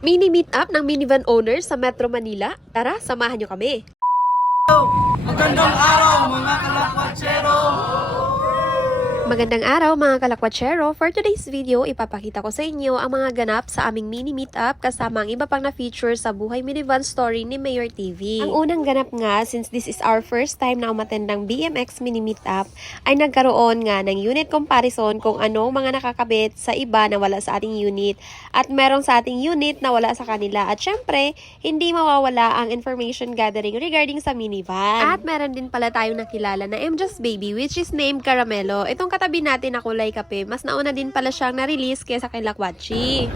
Mini meet-up ng minivan owners sa Metro Manila. Tara, samahan nyo kami. Magandang araw mga kalakwatsero! Magandang araw mga kalakwatsero. For today's video, ipapakita ko sa inyo ang mga ganap sa aming mini meetup kasama ang iba pang na-feature sa buhay minivan story ni Mayor TV. Ang unang ganap nga, since this is our first time na umattend ng BMX mini meetup, ay nagkaroon nga ng unit comparison kung anong mga nakakabit sa iba na wala sa ating unit at merong sa ating unit na wala sa kanila. At syempre, hindi mawawala ang information gathering regarding sa minivan. At meron din pala tayong nakilala na MJ's Baby which is named Caramelo. Itong katabi natin na kulay kape, mas nauna din pala siyang na-release kaysa kay Lakwachi.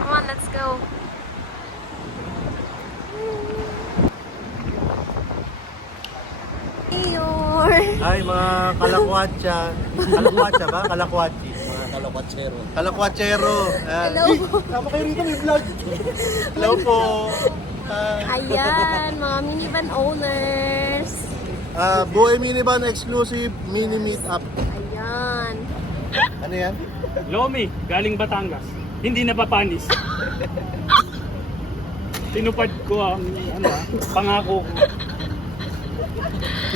Come on, let's go. Ay, mga kalakwatsa. Kalakwatsa ba? Kalakwachi. Mga kalakwatsero. Kalakwatsero. Hello. Tama kayo rito, may vlog. Hello po. Ayan, mga minivan owners. Buhay Minivan exclusive mini meetup. Ayan. Ano yan? Lomi, galing Batangas. Hindi napapanis. Tinupad ko ang pangako ko.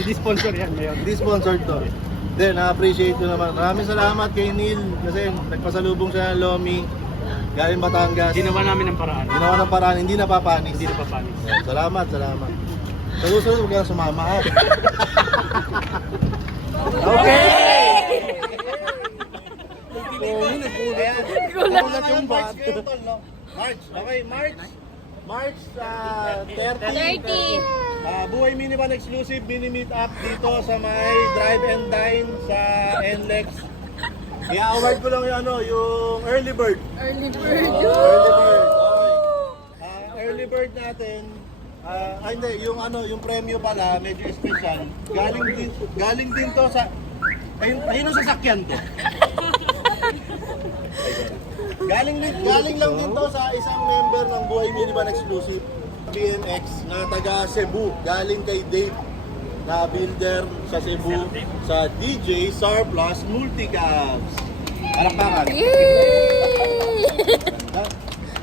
Hindi sponsor yan ngayon. Hindi sponsored to. Then, na-appreciate ko naman. Maraming salamat kay Neil kasi nagpasalubong siya ng Lomi. Galing Batangas. Ginawa namin ng paraan. Ginawa ng paraan, hindi napapanis. Hindi napapanis. Salamat. Sa susunod, huwag kang sumama ha. Okay! Gulat yung bat. March, okay, March 30. Buhay Minivan exclusive mini meetup dito sa may Drive and Dine sa NLEX. I-award ko lang yung early bird. Early bird. Early bird natin. Hindi, yung premyo pala, medyo special. Galing din to sa ayun ang sasakyan ko. Galing lang din to sa isang member ng Buhay Minivan exclusive BMX na taga Cebu. Galing kay Dave na builder sa Cebu sa DJ Surplus Multicabs. Palakpakan.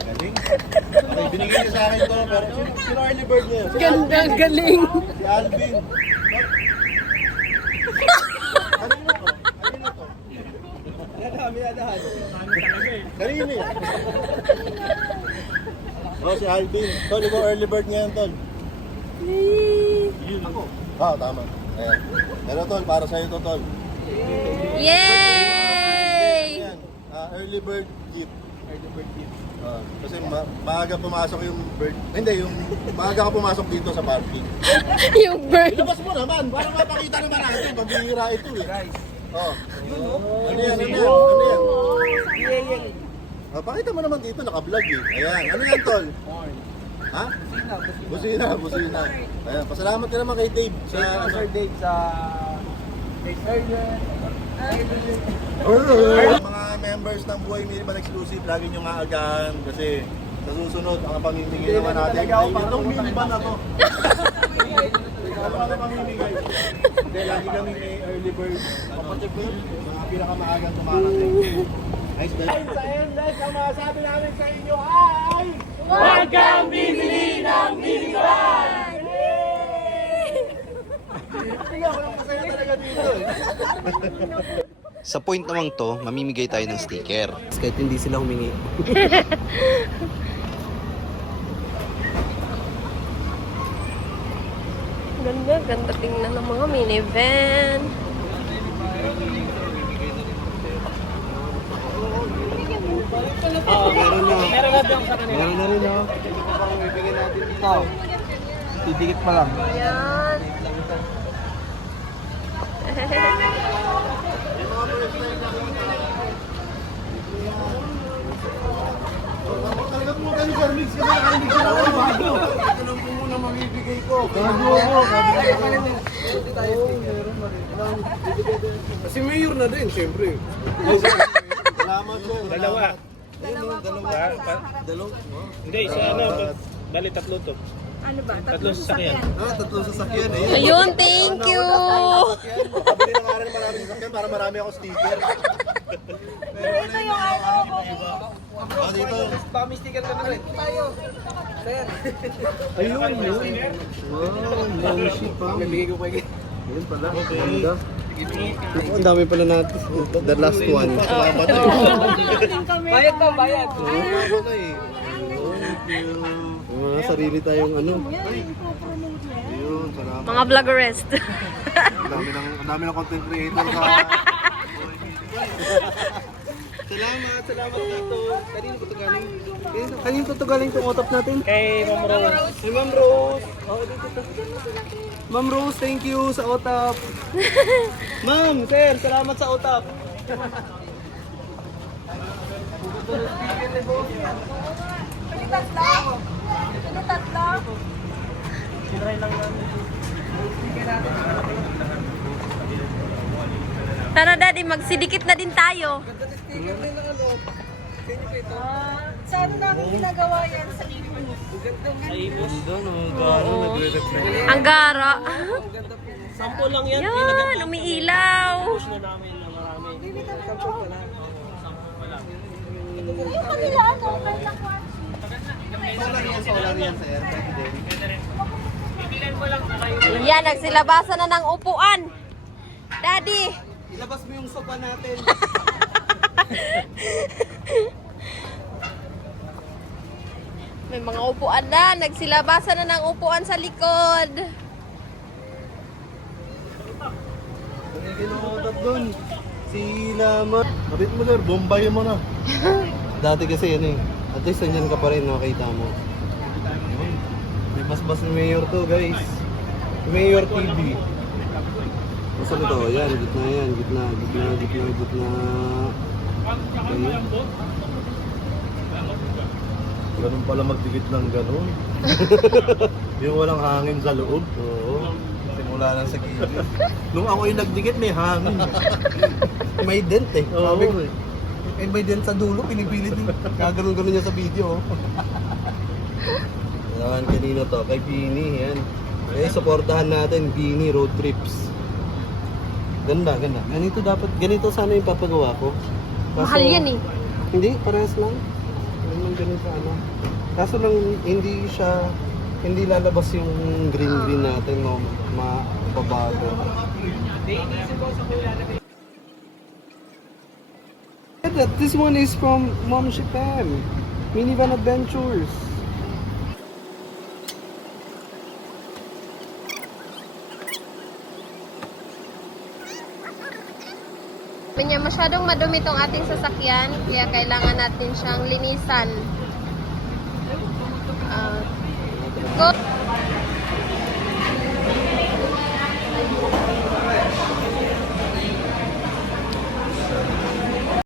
Galing. Okay, binigay niya sa akin to, pero sino early bird niya? Gandang galing. Si Alvin. Kanino to? Kanino eh? Oh, si Alvin. Tol, ikaw early bird niya yan, Tol. Yun ako. Tama. Ayan. Pero Tol, para sa'yo to, Tol. Yay! Ayan. Early bird gift. Kasi maaga pumasok yung bird. Hindi, yung maaga ka pumasok dito sa parking. Yung bird. Ilabas mo naman, para mapakita naman natin. Pambihira ito eh. Ano yan? Pakita mo naman dito, naka-vlog eh. Ayan, ano yan, Tol? Ha? Busina. Ayan, pasalamat ka naman kay Dave. Sir Dave sa... Mga members ng Buhay Minivan exclusive, lagi nyo nga agahan kasi sa susunod, ang pamimigay naman natin ay itong minivan na to. Ano ang pamimigay? Hindi, lagi kami may early bird. Mga pinakamaagang tumarating. Nice day. Sa endless, ang masasabi namin sa inyo ay... Huwag kang bibili ng minivan! Hindi ako lang masaya talaga dito eh. Sa point namang to, mamimigay tayo ng sticker. Kahit hindi sila humingi. Ganda tingnan ng mga minivan. Meron na rin oh. Bibigyan natin dito. Didikit pa lang. Ayan. Talagang mo ganun Garmix kasi nakarinig sila ako bago. Ito lang po muna mamibigay ko. Bago ako. Kasi mayor na din, siyempre. Salamat po. Dalawa. Dalawa? Hindi, isa bali tatlo to. Ano ba? Tatlong sasakyan. Tatlong sasakyan eh. Ayun, thank you! Pabili na nga rin maraming sasakyan para marami ako sticker. Pero ito yung ano, dito. Baka may sticker ka na rin. Tayo. Sir. Ayun, yun. Wow, membership pa. Bibigay ko pa yun. Ayun pala. Ganda. Ang dami pala natin. The last one. Salamat eh. Bayad na, bayad. Salamat eh. Mga sarili tayong ano. Ayun, salamat. Mga vloggerist. Ang dami ng content creator sa... Salamat dito. Kanino po ito galing? Kanino po ito galing itong utap natin? Kay Ma'am Rose. Hey, Ma'am Rose. Oh, dito. Ma'am Rose, thank you sa utap. Ma'am, sir, salamat sa utap. Tara daddy, magsidikit na din tayo. Sa ano namin ginagawa yan? Sa ibon. Ang gara. Sample lang yan. Yan, umiilaw. Yung kanila ano? Yan, nagsilabasan na ng upuan. Daddy. Ilabas mo yung sopa natin. May mga upuan na. Nagsilabasan na ng upuan sa likod. Ang kinuutap doon. Si Lama. Kapit mo sir, bombay mo na. Dati kasi yan eh. At least nandiyan ka pa rin, nakita mo. Ayun. May basbas ng Mayor to guys. Mayor TV. Masa ito? Yan, gitna yan. Gitna. Okay. Ganun pala magdikit ng ganun. Yung walang hangin sa loob. Oo. Simula lang sa gilid. Nung ako yung nagdikit, may hangin. May dent eh. Oo. Sabi, eh, may dent sa dulo, pinipilit yung kaganon-ganon niya sa video. Yan, kanina to, kay Bini, yan. Eh, supportahan natin, Bini Road Trips. Ganda. Ganito sana yung papagawa ko. Mahal yan eh. Hindi, parehas lang. Ganun ganito ano. Kaso lang, hindi lalabas yung green natin, no? Mababago. This one is from Mom Shipem. Minivan Adventures. Kanya masyadong madumi tong ating sasakyan, kaya kailangan natin siyang linisan. Go!